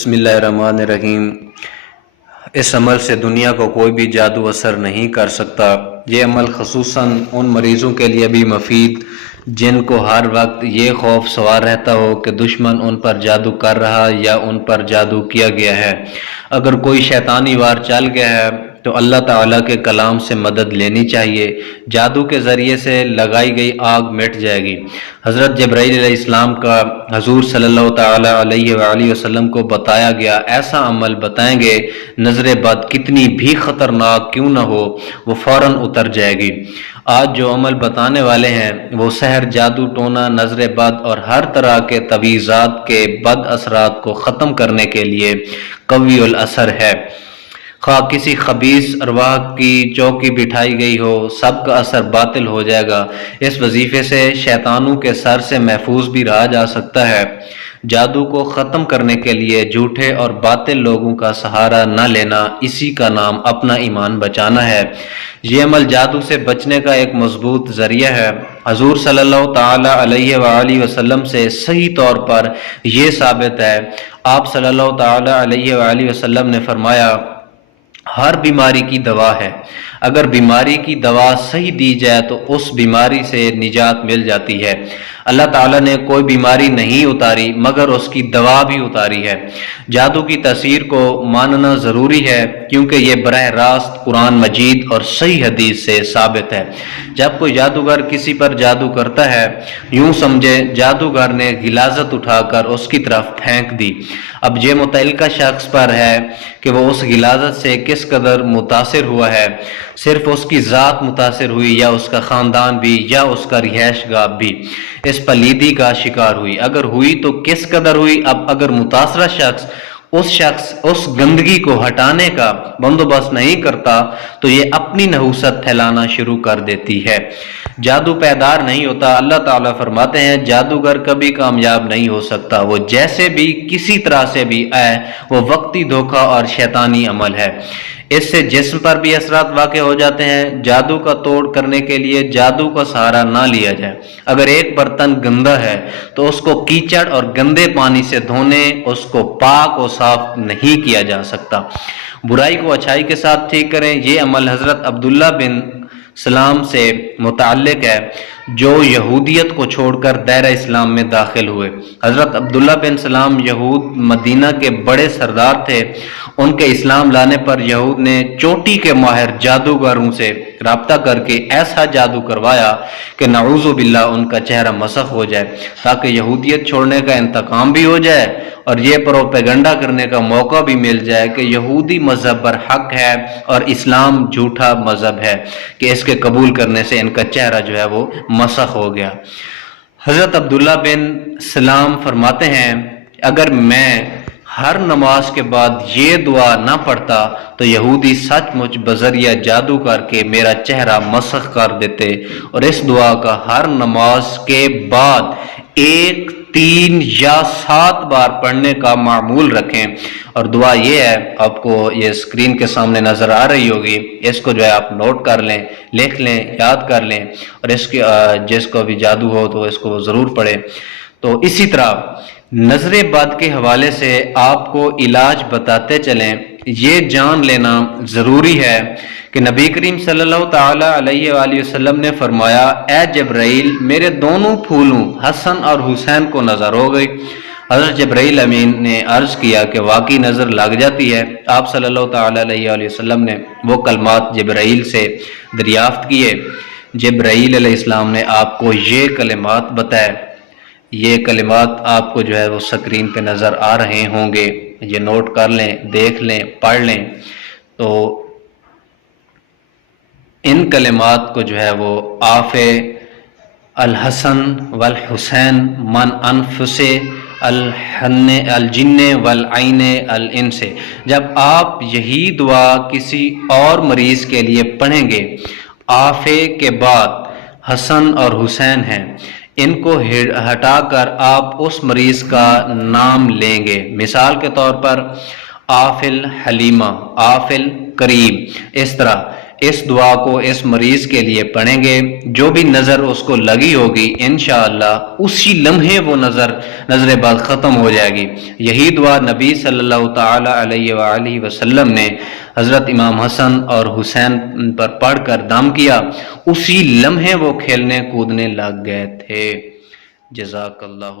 بسم اللہ الرحمن الرحیم۔ اس عمل سے دنیا کو کوئی بھی جادو اثر نہیں کر سکتا۔ یہ عمل خصوصاً ان مریضوں کے لیے بھی مفید جن کو ہر وقت یہ خوف سوار رہتا ہو کہ دشمن ان پر جادو کر رہا یا ان پر جادو کیا گیا ہے۔ اگر کوئی شیطانی وار چل گیا ہے تو اللہ تعالیٰ کے کلام سے مدد لینی چاہیے۔ جادو کے ذریعے سے لگائی گئی آگ مٹ جائے گی۔ حضرت جبرائیل علیہ السلام کا حضور صلی اللہ تعالیٰ علیہ وآلہ وسلم کو بتایا گیا ایسا عمل بتائیں گے، نظر بد کتنی بھی خطرناک کیوں نہ ہو وہ فوراً اتر جائے گی۔ آج جو عمل بتانے والے ہیں وہ سحر، جادو ٹونا، نظر بد اور ہر طرح کے تعویذات کے بد اثرات کو ختم کرنے کے لیے قوی الاثر ہے۔ خواہ کسی خبیث ارواح کی چوکی بٹھائی گئی ہو، سب کا اثر باطل ہو جائے گا۔ اس وظیفے سے شیطانوں کے سر سے محفوظ بھی رہا جا سکتا ہے۔ جادو کو ختم کرنے کے لیے جھوٹے اور باطل لوگوں کا سہارا نہ لینا، اسی کا نام اپنا ایمان بچانا ہے۔ یہ عمل جادو سے بچنے کا ایک مضبوط ذریعہ ہے۔ حضور صلی اللہ تعالیٰ علیہ وآلہ وسلم سے صحیح طور پر یہ ثابت ہے۔ آپ صلی اللہ تعالیٰ علیہ وآلہ وسلم نے فرمایا، ہر بیماری کی دوا ہے۔ اگر بیماری کی دوا صحیح دی جائے تو اس بیماری سے نجات مل جاتی ہے۔ اللہ تعالیٰ نے کوئی بیماری نہیں اتاری مگر اس کی دوا بھی اتاری ہے۔ جادو کی تاثیر کو ماننا ضروری ہے کیونکہ یہ براہ راست قرآن مجید اور صحیح حدیث سے ثابت ہے۔ جب کوئی جادوگر کسی پر جادو کرتا ہے، یوں سمجھے جادوگر نے غلاظت اٹھا کر اس کی طرف پھینک دی۔ اب یہ متعلقہ شخص پر ہے کہ وہ اس غلاظت سے کس قدر متاثر ہوا ہے۔ صرف اس کی ذات متاثر ہوئی یا اس کا خاندان بھی یا اس کا رہائش گاہ بھی اس پلیدی کا شکار ہوئی؟ اگر ہوئی تو کس قدر ہوئی؟ اب اگر متاثرہ شخص اس گندگی کو ہٹانے کا بندوبست نہیں کرتا تو یہ اپنی نحوست پھیلانا شروع کر دیتی ہے۔ جادو پائیدار نہیں ہوتا۔ اللہ تعالیٰ فرماتے ہیں جادوگر کبھی کامیاب نہیں ہو سکتا۔ وہ جیسے بھی کسی طرح سے بھی آئے وہ وقتی دھوکہ اور شیطانی عمل ہے۔ اس سے جسم پر بھی اثرات واقع ہو جاتے ہیں۔ جادو کا توڑ کرنے کے لیے جادو کا سہارا نہ لیا جائے۔ اگر ایک برتن گندا ہے تو اس کو کیچڑ اور گندے پانی سے دھونے اس کو پاک و صاف نہیں کیا جا سکتا۔ برائی کو اچھائی کے ساتھ ٹھیک کریں۔ یہ عمل حضرت عبداللہ بن سلام سے متعلق ہے جو یہودیت کو چھوڑ کر دائرہ اسلام میں داخل ہوئے۔ حضرت عبداللہ بن سلام یہود مدینہ کے بڑے سردار تھے۔ ان کے اسلام لانے پر یہود نے چوٹی کے ماہر جادوگروں سے رابطہ کر کے ایسا جادو کروایا کہ نعوذ باللہ ان کا چہرہ مسخ ہو جائے، تاکہ یہودیت چھوڑنے کا انتقام بھی ہو جائے اور یہ پروپیگنڈا کرنے کا موقع بھی مل جائے کہ یہودی مذہب پر حق ہے اور اسلام جھوٹا مذہب ہے، کہ اس کے قبول کرنے سے ان کا چہرہ جو ہے وہ مسخ ہو گیا۔ حضرت عبداللہ بن سلام فرماتے ہیں اگر میں ہر نماز کے بعد یہ دعا نہ پڑھتا تو یہودی سچ مچ بذریعہ جادو کر کے میرا چہرہ مسخ کر دیتے، اور اس دعا کا ہر نماز کے بعد 1، 3 یا 7 بار پڑھنے کا معمول رکھیں۔ اور دعا یہ ہے، آپ کو یہ اسکرین کے سامنے نظر آ رہی ہوگی، اس کو جو ہے آپ نوٹ کر لیں، لکھ لیں، یاد کر لیں، اور اس کے جس کو بھی جادو ہو تو اس کو ضرور پڑھیں۔ تو اسی طرح نظر بد کے حوالے سے آپ کو علاج بتاتے چلیں۔ یہ جان لینا ضروری ہے کہ نبی کریم صلی اللہ تعالیٰ علیہ وآلہ وسلم نے فرمایا، اے جبرائیل میرے دونوں پھولوں حسن اور حسین کو نظر ہو گئی۔ حضرت جبرائیل امین نے عرض کیا کہ واقعی نظر لگ جاتی ہے۔ آپ صلی اللہ تعالیٰ علیہ وآلہ وسلم نے وہ کلمات جبرائیل سے دریافت کیے۔ جبرائیل علیہ السلام نے آپ کو یہ کلمات بتائے۔ یہ کلمات آپ کو جو ہے وہ سکرین پہ نظر آ رہے ہوں گے، یہ نوٹ کر لیں، دیکھ لیں، پڑھ لیں۔ تو ان کلمات کو جو ہے وہ آف الحسن والحسین من انفس الجن والعین الانس، جب آپ یہی دعا کسی اور مریض کے لیے پڑھیں گے، آفے کے بعد حسن اور حسین ہیں، ان کو ہٹا کر آپ اس مریض کا نام لیں گے۔ مثال کے طور پر آف الحلیمہ، آف الکریم، اس طرح اس دعا کو اس مریض کے لیے پڑھیں گے، جو بھی نظر اس کو لگی ہوگی انشاءاللہ اسی لمحے وہ نظر بد ختم ہو جائے گی۔ یہی دعا نبی صلی اللہ تعالی علیہ وآلہ وسلم نے حضرت امام حسن اور حسین پر پڑھ کر دم کیا، اسی لمحے وہ کھیلنے کودنے لگ گئے تھے۔ جزاک اللہ